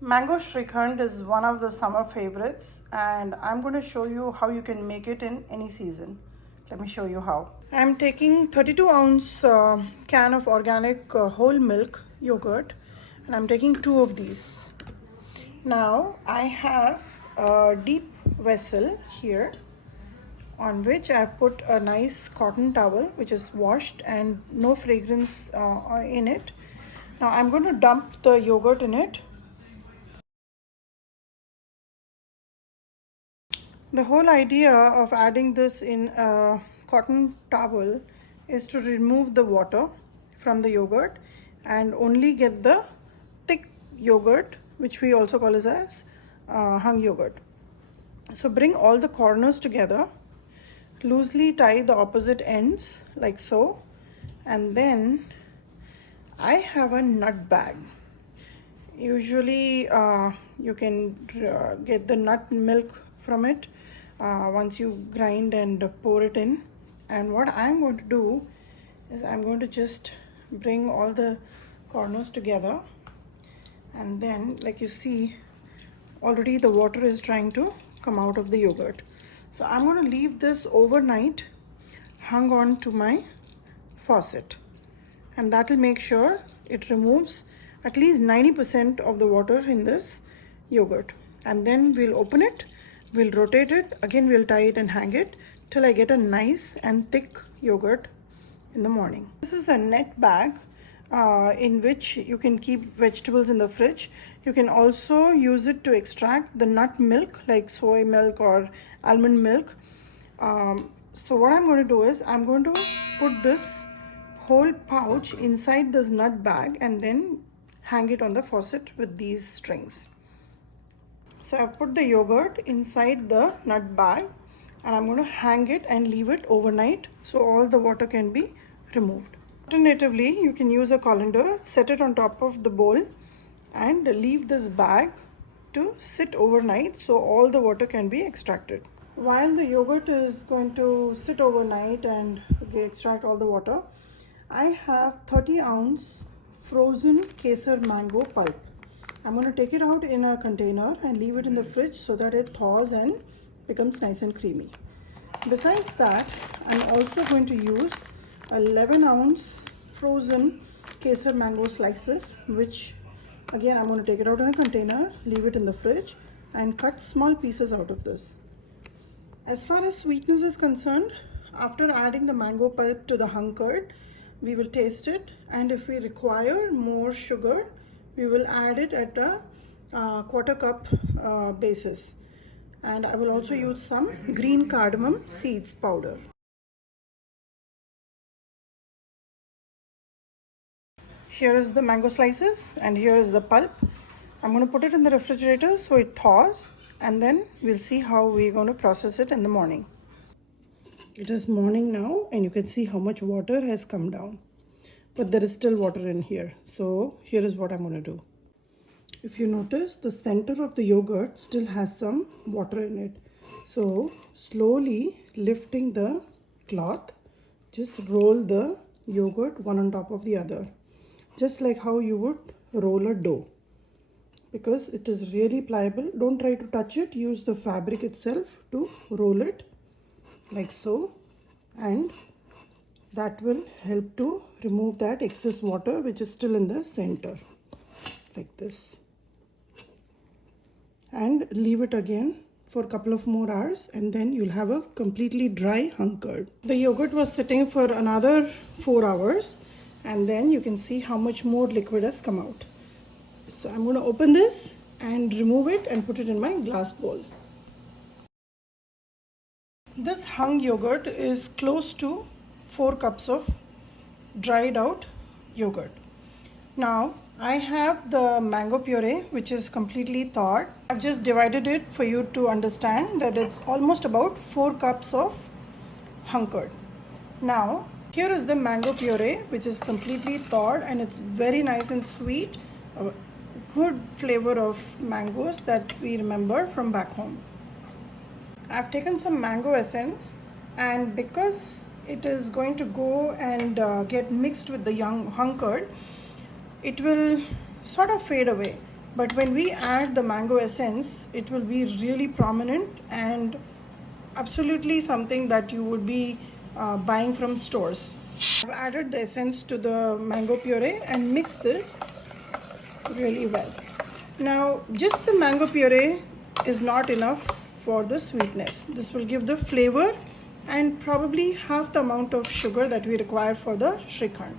Mango Srikhand is one of the summer favorites, and I'm going to show you how you can make it in any season. Let me show you how. I'm taking 32-ounce can of organic whole milk yogurt, and I'm taking 2 of these. Now I have a deep vessel here on which I put a nice cotton towel which is washed and no fragrance in it. Now I'm going to dump the yogurt in it. The whole idea of adding this in a cotton towel is to remove the water from the yogurt and only get the thick yogurt, which we also call as hung yogurt. So bring all the corners together, loosely tie the opposite ends like so, and then I have a nut bag. Usually you can get the nut milk from it once you grind and pour it in. And what I'm going to do is I'm going to just bring all the corners together, and then like you see already the water is trying to come out of the yogurt. So I'm going to leave this overnight hung on to my faucet, and that will make sure it removes at least 90% of the water in this yogurt. And then we'll open it, we'll rotate it, again we'll tie it and hang it till I get a nice and thick yogurt in the morning. This is a net bag in which you can keep vegetables in the fridge. You can also use it to extract the nut milk like soy milk or almond milk. So what I'm going to do is I'm going to put this whole pouch inside this nut bag and then hang it on the faucet with these strings. So I've put the yogurt inside the nut bag and I'm going to hang it and leave it overnight so all the water can be removed. Alternatively, you can use a colander, set it on top of the bowl and leave this bag to sit overnight so all the water can be extracted. While the yogurt is going to sit overnight and extract all the water, I have 30-ounce frozen kesar mango pulp. I'm going to take it out in a container and leave it in the fridge so that it thaws and becomes nice and creamy. Besides that, I'm also going to use 11-ounce frozen kesar mango slices, which again I'm going to take it out in a container, leave it in the fridge and cut small pieces out of this. As far as sweetness is concerned, after adding the mango pulp to the hung curd, we will taste it, and if we require more sugar, we will add it at a quarter cup basis. And I will also use some green cardamom seeds powder. Here is the mango slices and here is the pulp. I'm going to put it in the refrigerator so it thaws, and then we'll see how we're going to process it in the morning. It is morning now and you can see how much water has come down, but there is still water in here. So here is what I'm going to do. If you notice, the center of the yogurt still has some water in it. So slowly lifting the cloth, just roll the yogurt one on top of the other, just like how you would roll a dough. Because it is really pliable, don't try to touch it, use the fabric itself to roll it like so, and that will help to remove that excess water which is still in the center like this, and leave it again for a couple of more hours and then you'll have a completely dry hung curd. The yogurt was sitting for another 4 hours and then you can see how much more liquid has come out. So I'm going to open this and remove it and put it in my glass bowl. This hung yogurt is close to 4 cups of dried out yogurt. Now I have the mango puree which is completely thawed. I've just divided it for you to understand that it's almost about 4 cups of hung curd. Now here is the mango puree which is completely thawed and it's very nice and sweet. A good flavor of mangoes that we remember from back home. I've taken some mango essence, and because it is going to go and get mixed with the hung curd, it will sort of fade away. but when we add the mango essence, it will be really prominent and absolutely something that you would be buying from stores. I've added the essence to the mango puree and mixed this really well. Now, just the mango puree is not enough for the sweetness. This will give the flavor and probably half the amount of sugar that we require for the Srikhand.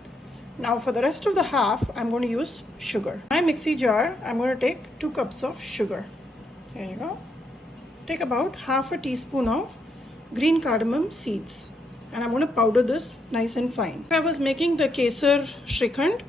Now, for the rest of the half, I'm going to use sugar. My mixie jar, I'm going to take 2 cups of sugar. Here you go. Take about half a teaspoon of green cardamom seeds, and I'm going to powder this nice and fine. If I was making the kesar Srikhand,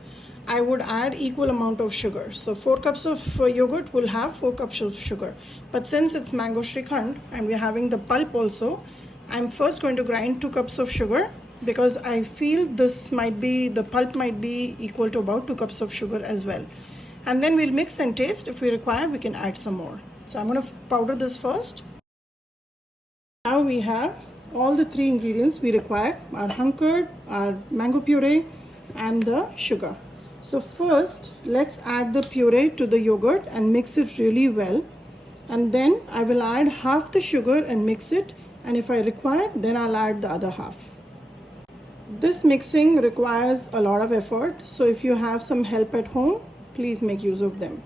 I would add equal amount of sugar. So 4 cups of yogurt will have 4 cups of sugar. But since it's mango Srikhand and we're having the pulp also, I'm first going to grind 2 cups of sugar, because I feel the pulp might be equal to about 2 cups of sugar as well. And then we'll mix and taste. If we require, we can add some more. So I'm going to powder this first. Now we have all the 3 ingredients we require: our hunkered, our mango puree, and the sugar. So first, let's add the puree to the yogurt and mix it really well. And then I will add half the sugar and mix it. And if I require, then I'll add the other half. This mixing requires a lot of effort. So if you have some help at home, please make use of them.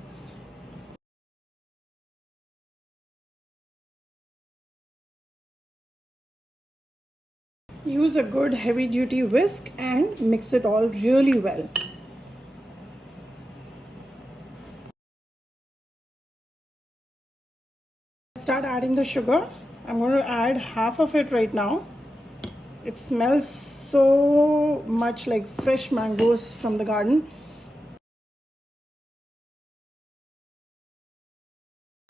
Use a good heavy duty whisk and mix it all really well. Start adding the sugar. I'm going to add half of it right now. It smells so much like fresh mangoes from the garden.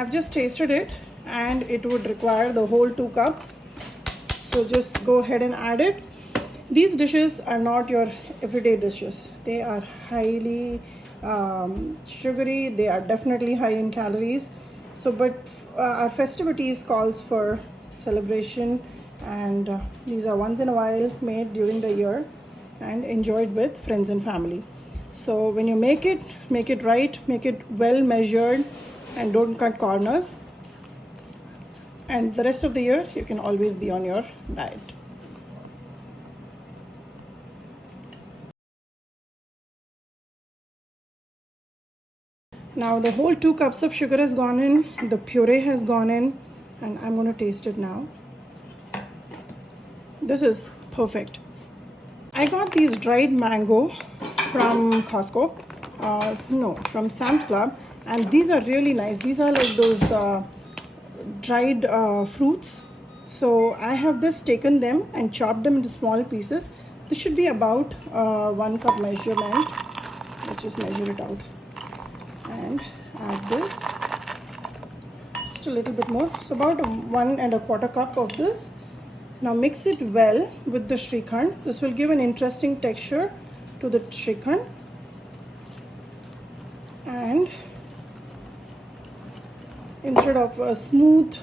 I've just tasted it and it would require the whole 2 cups. So just go ahead and add it. These dishes are not your everyday dishes. They are highly sugary. They are definitely high in calories. So, but our festivities calls for celebration, and these are once in a while made during the year and enjoyed with friends and family. So when you make it right, make it well measured and don't cut corners. And the rest of the year, you can always be on your diet. Now the whole 2 cups of sugar has gone in, the puree has gone in, and I'm going to taste it now. This is perfect. I got these dried mango from Costco, from Sam's Club, and these are really nice. These are like those dried fruits. So I have just taken them and chopped them into small pieces. This should be about 1 cup measurement. Let's just measure it out and add this, just a little bit more, so about 1 1/4 cup of this. Now mix it well with the Srikhand. This will give an interesting texture to the Srikhand, and instead of a smooth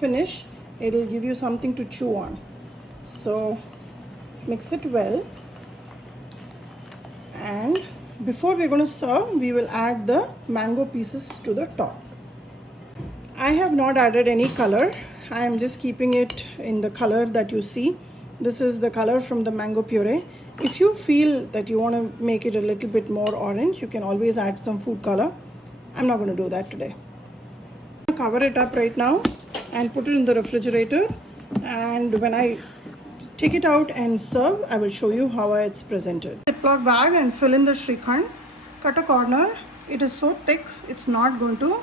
finish, it will give you something to chew on. So mix it well, and before we're going to serve, we will add the mango pieces to the top. I have not added any color. I am just keeping it in the color that you see. This is the color from the mango puree. If you feel that you want to make it a little bit more orange, you can always add some food color. I'm not going to do that today. I'm going to cover it up right now and put it in the refrigerator. And when I take it out and serve, I will show you how it's presented. Ziploc bag and fill in the Srikhand. Cut a corner. It is so thick, it's not going to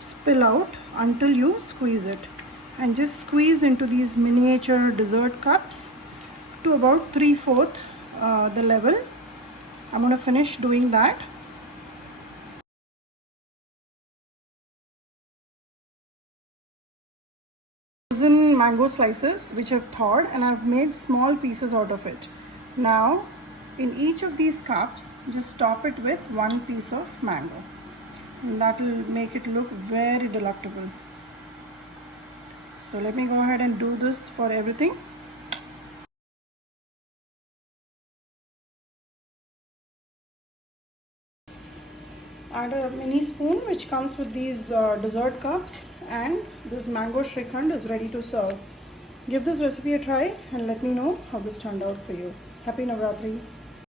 spill out until you squeeze it. And just squeeze into these miniature dessert cups to about 3/4 the level. I'm going to finish doing that. Frozen mango slices which I've thawed, and I've made small pieces out of it. Now in each of these cups, just top it with 1 piece of mango, and that will make it look very delectable. So let me go ahead and do this for everything. add a mini spoon which comes with these dessert cups, and this mango Srikhand is ready to serve. Give this recipe a try and let me know how this turned out for you. Happy Navratri!